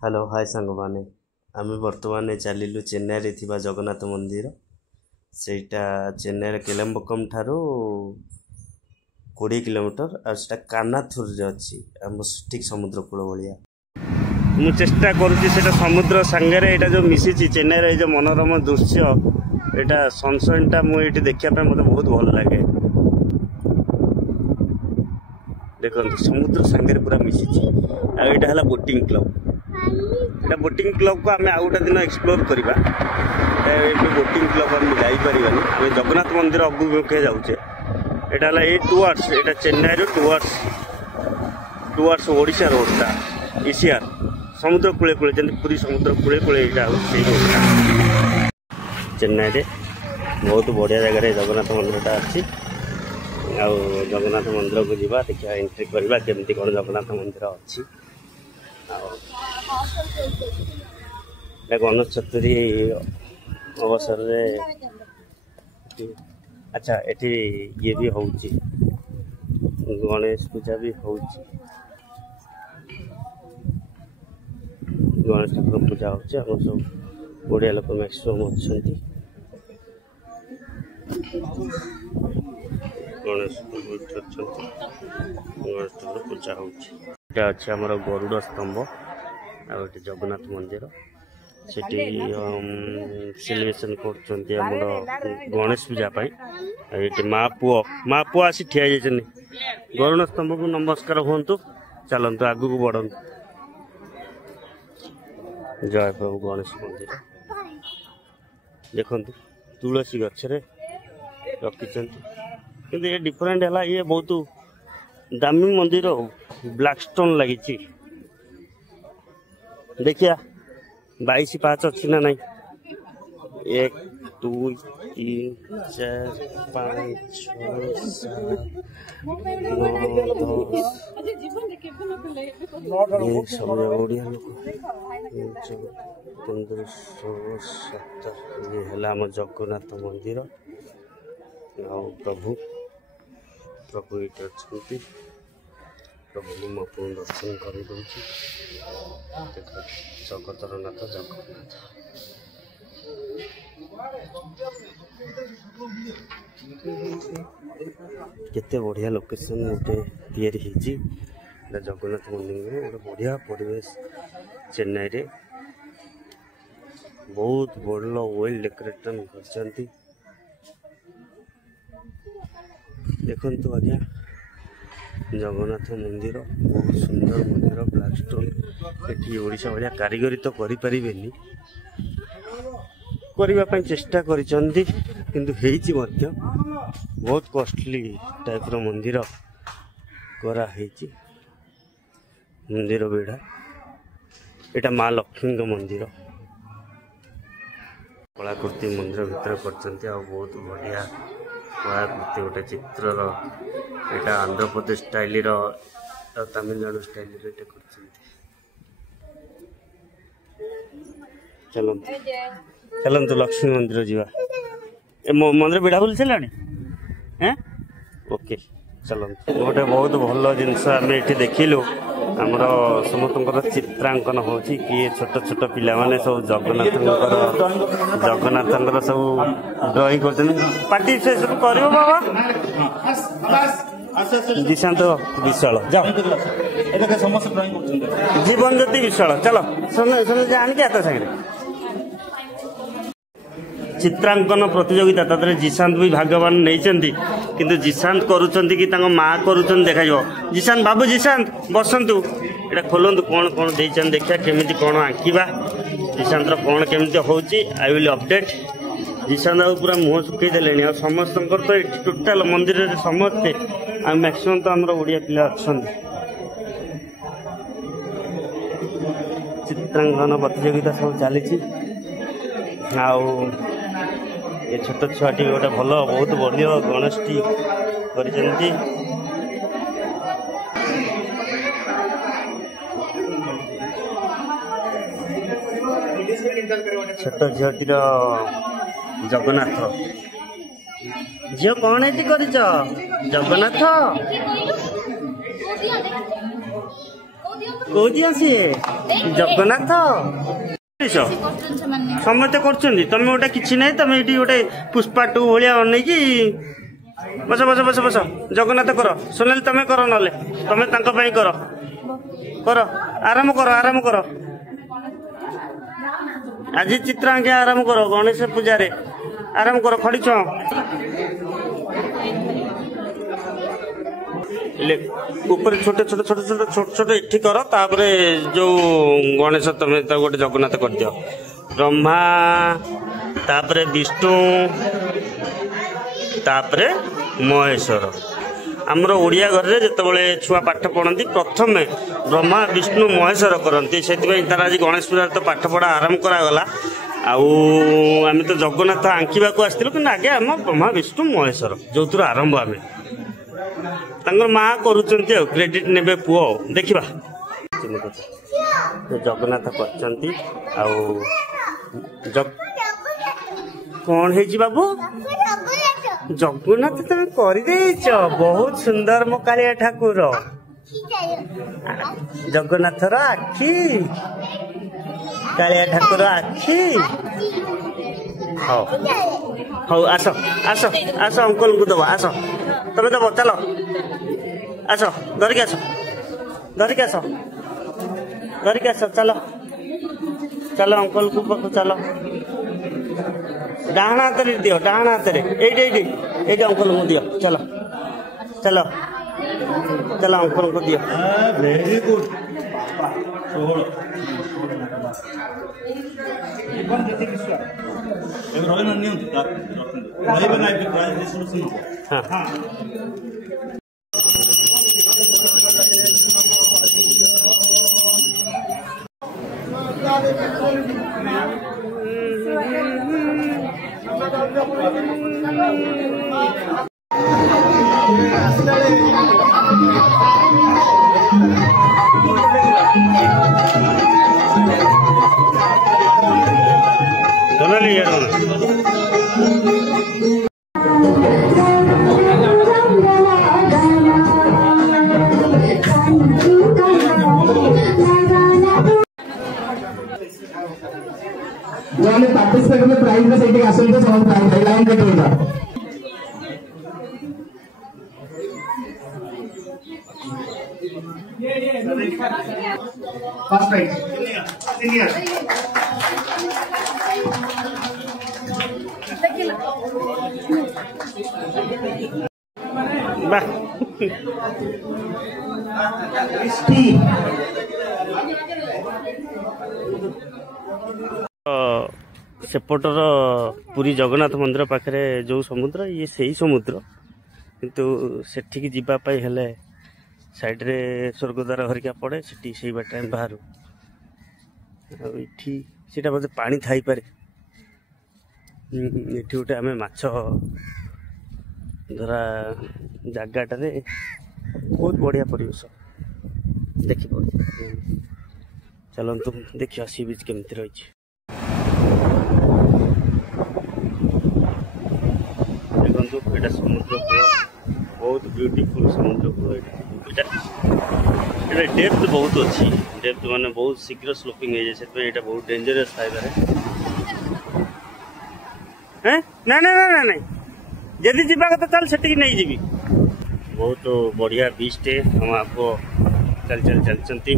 Hello hi सांग माने आम बर्तमान चलिलु चेन्नई रे थिबा जगन्नाथ मंदिर सेटा चेन्नई केलम्बकम ठारू 20 किलोमीटर और सेटा कानाथुर रे अछि हम ठीक समुद्र कूल भलिया मु चेष्टा करूची सेटा समुद्र संगे रे एटा जो मिसिची चेन्नई रे जो मनोरम दृश्य एटा सनसाइनटा मु एटी देखिया पे मते बहुत भल लागे। देखो समुद्र संगे रे पूरा मिसिची आ एटा हला बोटिंग क्लब बोटिंग क्लब को आम आउ गोटे दिन एक्सप्लोर करवा बोटिंग क्लब आम जापरानी जगन्नाथ मंदिर अभिमुखे जाऊे यहाँ ये टुवर्ड्स यहाँ चेन्नई रो टुवर्ड्स ओडिशा रोडटा इसीआर समुद्र कूले कूले जमी पूरी समुद्र कूले कूले रोडटा चेन्नई रे बहुत बढ़िया जगह जगन्नाथ मंदिरटा अच्छी आ जगन्नाथ मंदिर को जीवा देखा एंट्री करवा केमती कौन जगन्नाथ मंदिर अच्छी गणेश चतुर्थी अवसर अच्छा एठी ये भी होउची गणेश पूजा भी होउची गणेश ठाकुर पूजा होउची हम सब ओडिया लोक मैक्सिमम अछंती गणेश ठाकुर पूजा होउची एटा अछि हमर गरुड़ स्तंभ आ जगन्नाथ मंदिर से सेलिब्रेशन कर गणेश पूजा ये माँ पुआ आसी ठिया गरुड़ स्तंभ को नमस्कार हूँ चलतु आगू को बढ़ जय प्रभु गणेश मंदिर देखु तुलसी गछरे रखी कि डिफरेंट है ये बहुत दामी मंदिर ब्लैक स्टोन लगी देखिया 22 पाँच अच्छी ना नहीं 1 2 3 4 5 6 7 सब ओडिया लोग 15 16 17 ये है आम जगन्नाथ मंदिर आ प्रभु ये अच्छा प्रभु मु अपन दर्शन कर जगतर नाथ जगन्नाथ केते बढ़िया लोकेशन गोटे तैयारी होती जगन्नाथ मंदिर में गोटे बढ़िया परिवेश चेन्नई रे बहुत बड़ वेल डेकोरेशन कर देखु आज्ञा जगन्नाथ मंदिर बहुत सुंदर मंदिर ब्लैक स्टोन ये ओडिशा भाया कारीगरी तो करने चेष्टा कर बहुत कॉस्टली टाइप रो मंदिर कराई मंदिर बेढ़ा यहाँ माँ लक्ष्मी मंदिर कलाकृति मंदिर भितर कर बहुत बढ़िया कलाकृति गोटे चित्र यहाँ आंध्र प्रदेश स्टाइल तमिलनाडु स्टाइल चलतु लक्ष्मी मंदिर जीवा मंदिर बेढ़ा बुल हैं ओके चलतु गोटे बहुत भल जिनस आम ये देखिलु आमर समस्त चित्रांकन हो किए छोट छोट पिला माने सब जगन्नाथ सब ड्रॉइंग कर सब कर बाबा दिशांत विशाल जीवन ज्योति विशाल चलो जान के आता संगे चित्रांकन प्रतियोगिता तादरे जिशांत भी भाग्यवान नहीं किंतु जिशांत करुचंती कि माँ करुचंती देखा जिशांत बाबू जिशांत बसंतु एटा खोलंतु कौन कौन देइचन देखिया केमिति कौन आंकिबा जिशांत कौन केमिति होउची आई विल अपडेट जिशांत बाबू पूरा मुह सुखई देलेनी आ समस्त तो टोटाल मंदिर रे समस्ते आ मैक्सिमम तो हमर ओडिया पिला अछंती चित्रांकन प्रतियोगिता सब चली ये छोट छुआटी गोटे भल बहुत बढ़िया गणेश टी कर छोट झीटीर जगन्नाथ झील कौन ये कर जगन्नाथ कौन सी जगन्नाथ समस्ते कर तुम गोटे कि ना तुम ये गोटे पुष्पा 2 भाया अनेक बस बस बस बस जगन्नाथ कर सोनाली तुम कर ना तुम कर कर आराम कर आज चित्र आंके आराम कर गणेश पूजा रे आराम कर खड़ी छुआ ऊपर छोटे छोटे छोटे छोटे छोटे छोटे इठी कर तापर जो गणेश तुम गोटे जगन्नाथ कर दियो ब्रह्मा तापर विष्णु तापर महेश्वर आमर ओडिया घर में जिते छुआ पाठ पढ़ती प्रथम ब्रह्मा विष्णु महेश्वर करती से तार आज गणेश पूजा तो पाठ पढ़ा आरंभ करागला आम तो जगन्नाथ आंकिबा को आसलु कि आगे आम ब्रह्मा विष्णु महेश्वर जो आरंभ आम माँ करुँच क्रेडिट ने पुओ देखा जगन्नाथ कर कौन है बाबू जगन्नाथ तुम कर बहुत सुंदर मो कालिया ठाकुर जगन्नाथर आखि कालिया ठाकुर आखि हाँ हाँ आस आस आस अंकल को दब आस तुम दब चलो आस धरिक आस धरिक आस धरिक आस चलो चलो अंकल को पाख चलो डाण हाथ दियो डाण हाथ ये अंकल को दियो चलो चलो चलो अंकल को दियो वेरी गुड हाँ जो पार्टिसिपेट में प्राइज में से आसते सब प्राइज लाइन कटेगा फर्स्ट प्राइज सीनियर सेपटर पुरी जगन्नाथ मंदिर पाखे जो समुद्र ये सही समुद्र किंतु सेठी जीवाई हेले साइड रे स्वर्गद्वार हरिका पड़े से बाटे बाहर ये बोधे पानी थी पारे ये गोटे आम माछ धरा जगाटे बहुत बढ़िया परिवेश देख चलतु देखिए सी बीच केमती रही देखो ये समुद्र कूल बहुत ब्यूटीफुल समुद्र कूल ये डेप्थ बहुत अच्छी डेप्थ माने बहुत शीघ्र स्लोपिंग है जैसे ये बहुत डेंजरस था हैं ना ना ना ना जल्दी जीवा तो चल से नहीं जीवी बहुत बढ़िया बीच टे हम आपको चल चल चलती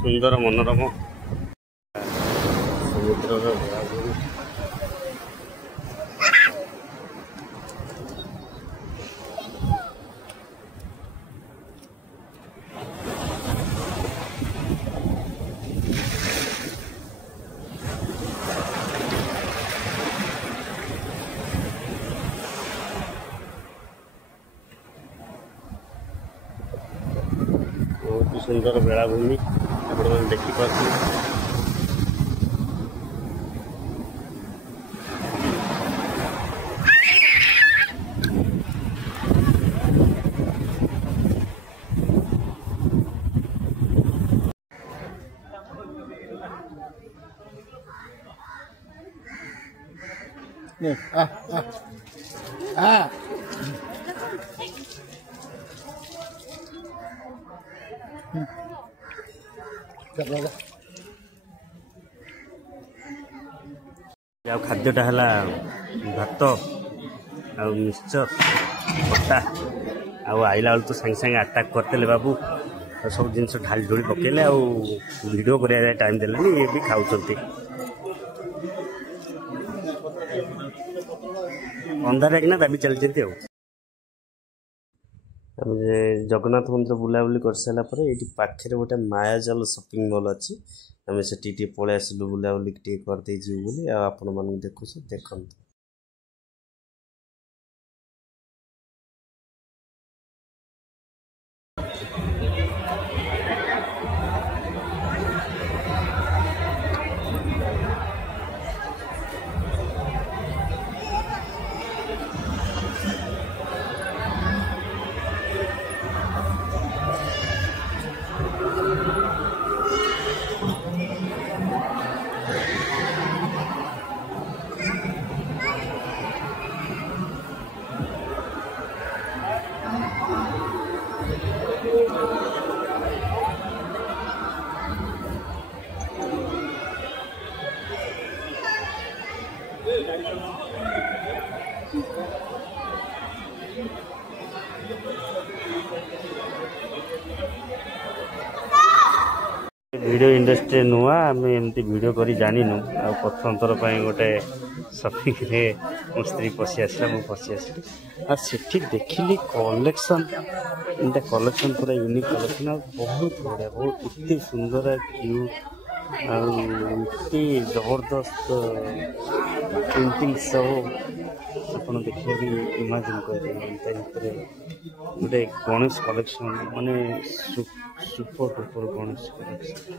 सुंदर मनोरम समुद्र बहुत सुंदर बेलाभूमि आप देखिपार खाद्यटा है भात आउ मिक्सचर खटा आइला बेलू तो सांगे सांगे अटाक करते बाबू सब जिन ढाली ढोली पकेले वीडियो करा टाइम देले ये भी खाऊ अंधार है दाबी चलते जगन्नाथ मंदिर बुलाबुली कर सारा ये पाखे गोटे मायाजाल शॉपिंग मॉल अच्छी आम से पलि आसलु बुलाबुली करदे जीव बोली आपण मान देखु देखु वीडियो इंडस्ट्री नुआ आम एमती वीडियो करी जानिनु आ प्रथम थर गोटे शॉपिंग रे मो स्त्री पशि आसला मु पशि आसली आ सेठी देखिली कलेक्शन एंटा कलेक्शन पूरा यूनिक कलेक्शन बहुत बढ़िया बहुत इतनी सुंदर क्यूट आती जबरदस्त प्रिंटिंग सब आप देखिए इमेजिन कर गोटे गणेश कलेक्शन माने सुपर डुपर गणेश कलेक्शन।